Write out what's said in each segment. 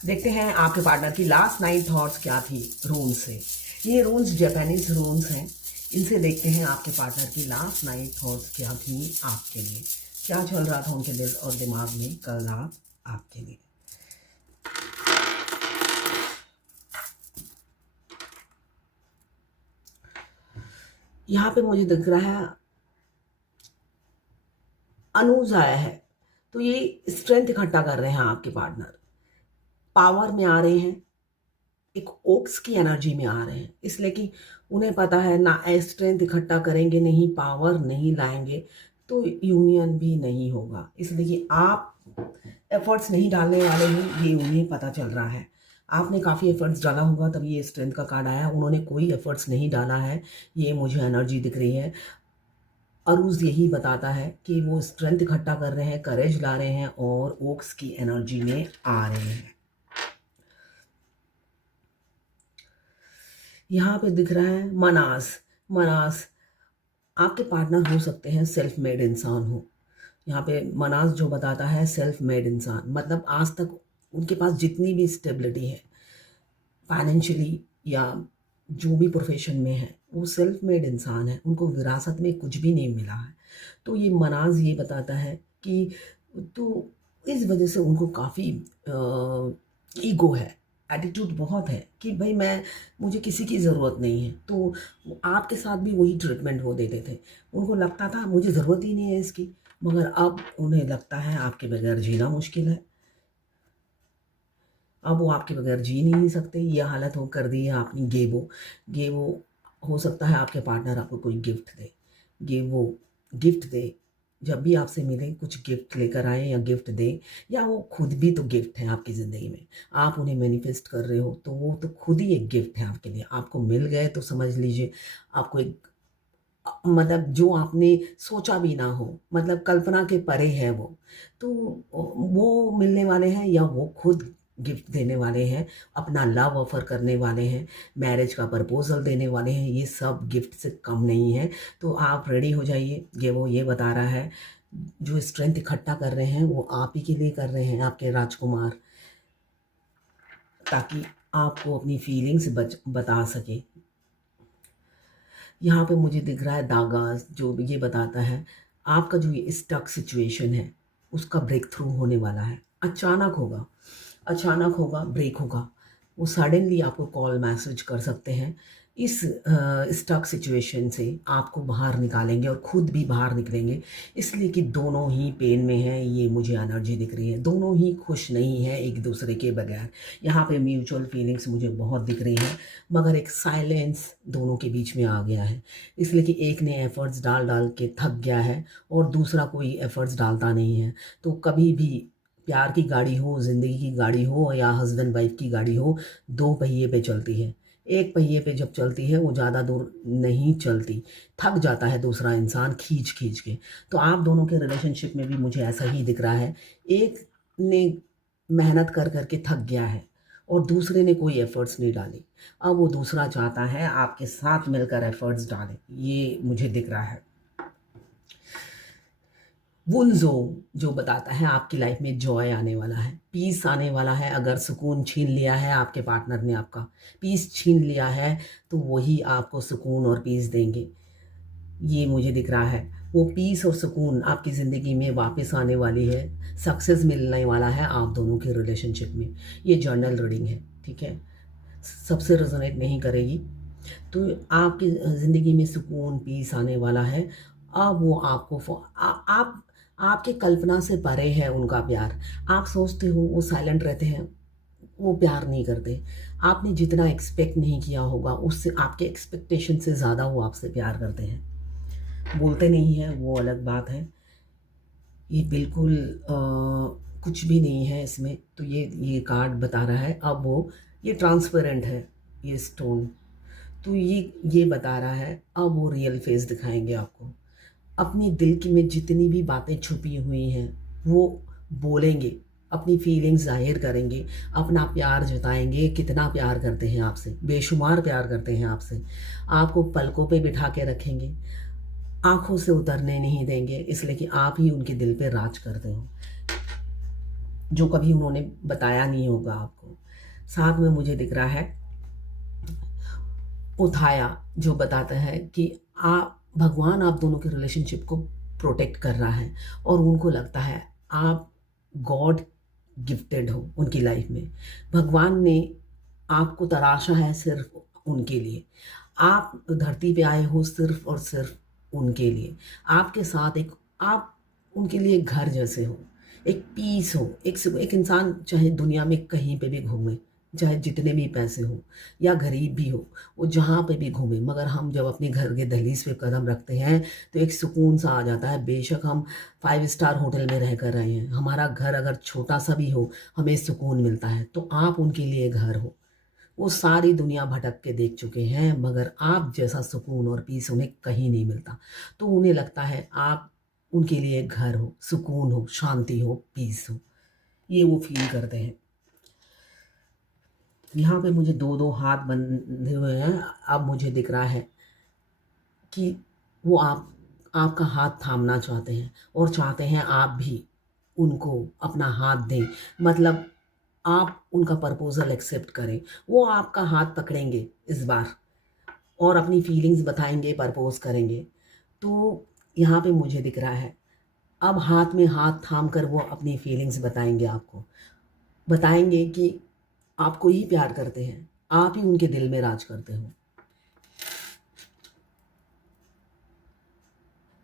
देखते हैं आपके पार्टनर की लास्ट नाइट थॉट्स क्या थी रून्स से। ये रून्स जापानीज रून्स हैं। इनसे देखते हैं आपके पार्टनर की लास्ट नाइट थॉट्स क्या थी आपके लिए, क्या चल रहा था उनके दिल और दिमाग में कल रात आपके लिए। यहाँ पे मुझे दिख रहा है अनुज आया है, तो ये स्ट्रेंथ इकट्ठा कर रहे हैं आपके पार्टनर, पावर में आ रहे हैं, एक ओक्स की एनर्जी में आ रहे हैं, इसलिए कि उन्हें पता है ना स्ट्रेंथ इकट्ठा करेंगे नहीं, पावर नहीं लाएंगे तो यूनियन भी नहीं होगा। इसलिए कि आप एफर्ट्स नहीं डालने वाले हैं, ये उन्हें पता चल रहा है। आपने काफ़ी एफर्ट्स डाला होगा तभी ये स्ट्रेंथ का कार्ड आया। उन्होंने कोई एफर्ट्स नहीं डाला है, ये मुझे एनर्जी दिख रही है। अरूज यही बताता है कि वो स्ट्रेंथ इकट्ठा कर रहे हैं, करेज ला रहे हैं और ओक्स की एनर्जी में आ रहे हैं। यहाँ पे दिख रहा है मनास। मनास आपके पार्टनर हो सकते हैं सेल्फ मेड इंसान हो। यहाँ पे मनास जो बताता है सेल्फ मेड इंसान, मतलब आज तक उनके पास जितनी भी स्टेबिलिटी है फाइनेंशियली या जो भी प्रोफेशन में है, वो सेल्फ मेड इंसान है, उनको विरासत में कुछ भी नहीं मिला है। तो ये मनाज ये बताता है कि तो इस वजह से उनको काफ़ी ईगो है, एटीट्यूड बहुत है कि भाई मुझे किसी की ज़रूरत नहीं है। तो आपके साथ भी वही ट्रीटमेंट वो देते थे, उनको लगता था मुझे ज़रूरत ही नहीं है इसकी, मगर अब उन्हें लगता है आपके बगैर जीना मुश्किल है। अब वो आपके बगैर जी नहीं सकते, ये हालत हो कर दी है आपने। गेवो गेवो हो सकता है आपके पार्टनर आपको कोई गिफ्ट दे, गेवो गिफ्ट दे, जब भी आपसे मिले कुछ गिफ्ट लेकर आए या गिफ्ट दे, या वो खुद भी तो गिफ्ट है आपकी ज़िंदगी में। आप उन्हें मैनिफेस्ट कर रहे हो तो वो तो खुद ही एक गिफ्ट है आपके लिए। आपको मिल गए तो समझ लीजिए आपको एक मतलब जो आपने सोचा भी ना हो, मतलब कल्पना के परे है वो। तो वो मिलने वाले हैं या वो खुद गिफ्ट देने वाले हैं, अपना लव ऑफर करने वाले हैं, मैरिज का प्रपोजल देने वाले हैं। ये सब गिफ्ट से कम नहीं है। तो आप रेडी हो जाइए। वो ये बता रहा है जो स्ट्रेंथ इकट्ठा कर रहे हैं वो आप ही के लिए कर रहे हैं आपके राजकुमार, ताकि आपको अपनी फीलिंग्स बता सके। यहाँ पे मुझे दिख रहा है धागा, जो ये बताता है आपका जो ये स्टक सिचुएशन है उसका ब्रेक थ्रू होने वाला है। अचानक होगा, अचानक होगा, ब्रेक होगा। वो सडनली आपको कॉल मैसेज कर सकते हैं। इस स्टक सिचुएशन से आपको बाहर निकालेंगे और खुद भी बाहर निकलेंगे, इसलिए कि दोनों ही पेन में हैं। ये मुझे एनर्जी दिख रही है, दोनों ही खुश नहीं हैं एक दूसरे के बगैर। यहाँ पे म्यूचुअल फीलिंग्स मुझे बहुत दिख रही हैं, मगर एक साइलेंस दोनों के बीच में आ गया है, इसलिए कि एक ने एफर्ट्स डाल डाल के थक गया है और दूसरा कोई एफर्ट्स डालता नहीं है। तो कभी भी प्यार की गाड़ी हो, ज़िंदगी की गाड़ी हो या हस्बैंड वाइफ की गाड़ी हो, दो पहिए पे चलती है। एक पहिए पे जब चलती है वो ज़्यादा दूर नहीं चलती, थक जाता है दूसरा इंसान खींच खींच के। तो आप दोनों के रिलेशनशिप में भी मुझे ऐसा ही दिख रहा है, एक ने मेहनत कर कर के थक गया है और दूसरे ने कोई एफर्ट्स नहीं डाली। अब वो दूसरा चाहता है आपके साथ मिलकर एफर्ट्स डालें, ये मुझे दिख रहा है। वुनजो जो बताता है आपकी लाइफ में जॉय आने वाला है, पीस आने वाला है। अगर सुकून छीन लिया है आपके पार्टनर ने, आपका पीस छीन लिया है, तो वही आपको सुकून और पीस देंगे, ये मुझे दिख रहा है। वो पीस और सुकून आपकी ज़िंदगी में वापस आने वाली है, सक्सेस मिलने वाला है आप दोनों के रिलेशनशिप में। ये जर्नल रीडिंग है, ठीक है, सबसे रेजोनेट नहीं करेगी। तो आपकी ज़िंदगी में सुकून पीस आने वाला है। अब वो आपको आप आपके कल्पना से परे है उनका प्यार। आप सोचते हो वो साइलेंट रहते हैं, वो प्यार नहीं करते। आपने जितना एक्सपेक्ट नहीं किया होगा उससे, आपके एक्सपेक्टेशन से ज़्यादा वो आपसे प्यार करते हैं। बोलते नहीं हैं वो अलग बात है, ये बिल्कुल कुछ भी नहीं है इसमें। तो ये कार्ड बता रहा है अब वो, ये ट्रांसपेरेंट है ये स्टोन, तो ये बता रहा है अब वो रियल फेस दिखाएंगे आपको। अपने दिल की में जितनी भी बातें छुपी हुई हैं वो बोलेंगे, अपनी फीलिंग्स जाहिर करेंगे, अपना प्यार जताएंगे, कितना प्यार करते हैं आपसे, बेशुमार प्यार करते हैं आपसे। आपको पलकों पे बिठा के रखेंगे, आंखों से उतरने नहीं देंगे, इसलिए कि आप ही उनके दिल पे राज करते हो, जो कभी उन्होंने बताया नहीं होगा आपको। साथ में मुझे दिख रहा है उठाया, जो बताता है कि आप भगवान आप दोनों के रिलेशनशिप को प्रोटेक्ट कर रहा है और उनको लगता है आप गॉड गिफ्टेड हो उनकी लाइफ में। भगवान ने आपको तराशा है सिर्फ उनके लिए। आप धरती पे आए हो सिर्फ और सिर्फ उनके लिए। आपके साथ एक आप उनके लिए एक घर जैसे हो, एक पीस हो, एक इंसान चाहे दुनिया में कहीं पे भी घूमे, चाहे जितने भी पैसे हो या गरीब भी हो, वो जहाँ पे भी घूमे, मगर हम जब अपने घर के दहलीज पे कदम रखते हैं तो एक सुकून सा आ जाता है। बेशक हम 5 स्टार होटल में रह कर रहे हैं, हमारा घर अगर छोटा सा भी हो हमें सुकून मिलता है। तो आप उनके लिए घर हो। वो सारी दुनिया भटक के देख चुके हैं, मगर आप जैसा सुकून और पीस उन्हें कहीं नहीं मिलता। तो उन्हें लगता है आप उनके लिए घर हो, सुकून हो, शांति हो, पीस हो, ये वो फील करते हैं। यहाँ पे मुझे दो दो हाथ बंधे हुए हैं। अब मुझे दिख रहा है कि वो आपका हाथ थामना चाहते हैं और चाहते हैं आप भी उनको अपना हाथ दें। मतलब आप उनका प्रपोज़ल एक्सेप्ट करें। वो आपका हाथ पकड़ेंगे इस बार और अपनी फीलिंग्स बताएंगे, प्रपोज़ करेंगे। तो यहाँ पे मुझे दिख रहा है अब हाथ में हाथ थाम कर वो अपनी फीलिंग्स बताएंगे आपको। बताएंगे कि आपको ही प्यार करते हैं, आप ही उनके दिल में राज करते हो।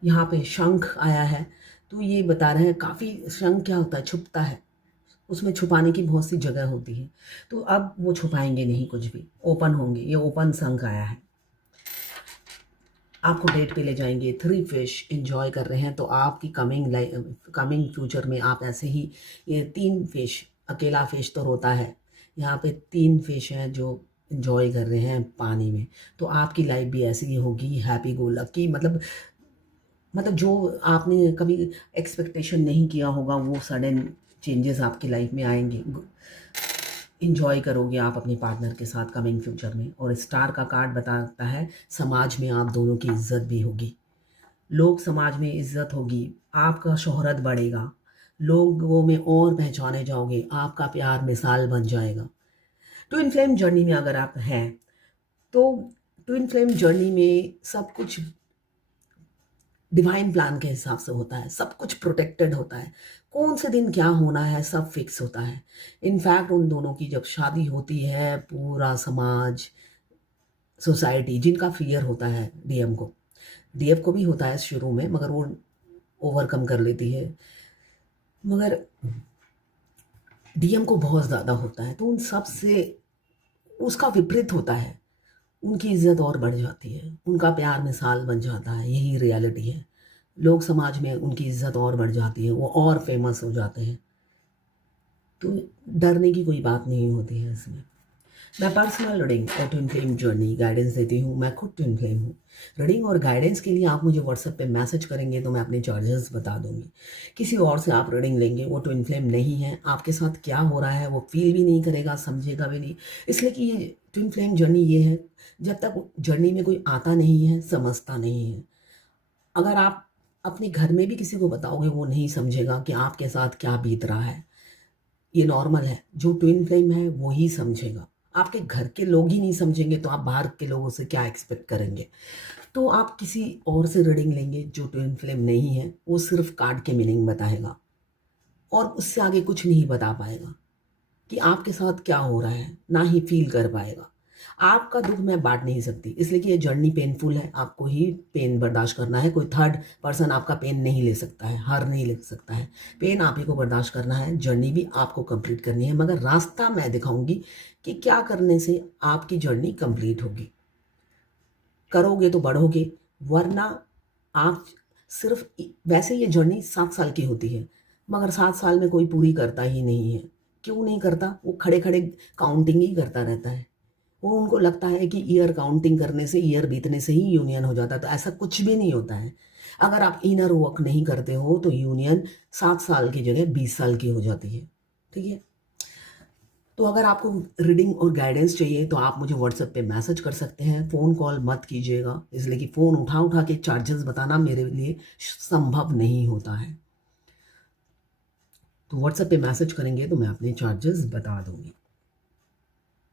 यहाँ पे शंख आया है, तो ये बता रहे हैं काफ़ी शंख क्या होता है, छुपता है, उसमें छुपाने की बहुत सी जगह होती है। तो अब वो छुपाएंगे नहीं कुछ भी, ओपन होंगे। ये ओपन शंख आया है। आपको डेट पे ले जाएंगे। 3 फिश एंजॉय कर रहे हैं, तो आपकी कमिंग फ्यूचर में आप ऐसे ही ये 3 फिश, अकेला फिश तो रोता है, यहाँ पे 3 फिश हैं जो एंजॉय कर रहे हैं पानी में। तो आपकी लाइफ भी ऐसी ही होगी, हैप्पी गो लकी। मतलब जो आपने कभी एक्सपेक्टेशन नहीं किया होगा वो सडन चेंजेस आपकी लाइफ में आएंगे। इंजॉय करोगे आप अपने पार्टनर के साथ कमिंग फ्यूचर में। और स्टार का कार्ड बताता है समाज में आप दोनों की इज्जत भी होगी। लोग समाज में इज्जत होगी, आपका शोहरत बढ़ेगा, लोगों में और पहचाने जाओगे, आपका प्यार मिसाल बन जाएगा। ट्विन फ्लेम जर्नी में अगर आप हैं तो ट्विन फ्लेम जर्नी में सब कुछ डिवाइन प्लान के हिसाब से होता है, सब कुछ प्रोटेक्टेड होता है। कौन से दिन क्या होना है सब फिक्स होता है। इनफैक्ट उन दोनों की जब शादी होती है, पूरा समाज, सोसाइटी, जिनका फियर होता है डीएफ को भी होता है शुरू में, मगर वो ओवरकम कर लेती है, मगर डीएम को बहुत ज़्यादा होता है। तो उन सब से उसका विपरीत होता है, उनकी इज्जत और बढ़ जाती है, उनका प्यार मिसाल बन जाता है। यही रियलिटी है। लोग समाज में उनकी इज्जत और बढ़ जाती है, वो और फेमस हो जाते हैं। तो डरने की कोई बात नहीं होती है इसमें। मैं पर्सनल रीडिंग और ट्विन फ्लेम जर्नी गाइडेंस देती हूँ। मैं खुद ट्विन फ्लेम हूँ। रीडिंग और गाइडेंस के लिए आप मुझे व्हाट्सएप पे मैसेज करेंगे तो मैं अपने चार्जेस बता दूंगी। किसी और से आप रीडिंग लेंगे, वो ट्विन फ्लेम नहीं है, आपके साथ क्या हो रहा है वो फील भी नहीं करेगा, समझेगा भी नहीं। इसलिए कि ये ट्विन फ्लेम जर्नी ये है, जब तक जर्नी में कोई आता नहीं है समझता नहीं है। अगर आप अपने घर में भी किसी को बताओगे वो नहीं समझेगा कि आपके साथ क्या बीत रहा है। ये नॉर्मल है। जो ट्विन फ्लेम है वो ही समझेगा। आपके घर के लोग ही नहीं समझेंगे तो आप बाहर के लोगों से क्या एक्सपेक्ट करेंगे। तो आप किसी और से रीडिंग लेंगे जो ट्विन फ्लेम नहीं है, वो सिर्फ कार्ड के मीनिंग बताएगा और उससे आगे कुछ नहीं बता पाएगा कि आपके साथ क्या हो रहा है, ना ही फील कर पाएगा। आपका दुख मैं बांट नहीं सकती, इसलिए कि ये जर्नी पेनफुल है, आपको ही पेन बर्दाश्त करना है। कोई थर्ड पर्सन आपका पेन नहीं ले सकता है, हार नहीं ले सकता है। पेन आप ही को बर्दाश्त करना है, जर्नी भी आपको कंप्लीट करनी है, मगर रास्ता मैं दिखाऊंगी कि क्या करने से आपकी जर्नी कंप्लीट होगी। करोगे तो बढ़ोगे, वरना आप सिर्फ वैसे ये जर्नी 7 साल की होती है, मगर 7 साल में कोई पूरी करता ही नहीं है। क्यों नहीं करता? वो खड़े खड़े काउंटिंग ही करता रहता है। वो उनको लगता है कि ईयर काउंटिंग करने से, ईयर बीतने से ही यूनियन हो जाता है, तो ऐसा कुछ भी नहीं होता है। अगर आप इनर वर्क नहीं करते हो तो यूनियन 7 साल की जगह 20 साल की हो जाती है। ठीक है। तो अगर आपको रीडिंग और गाइडेंस चाहिए तो आप मुझे व्हाट्सएप पे मैसेज कर सकते हैं। फ़ोन कॉल मत कीजिएगा, इसलिए कि फ़ोन उठा उठा के चार्जेस बताना मेरे लिए संभव नहीं होता है। तो व्हाट्सएप पे मैसेज करेंगे तो मैं अपने चार्जेस बता दूंगी।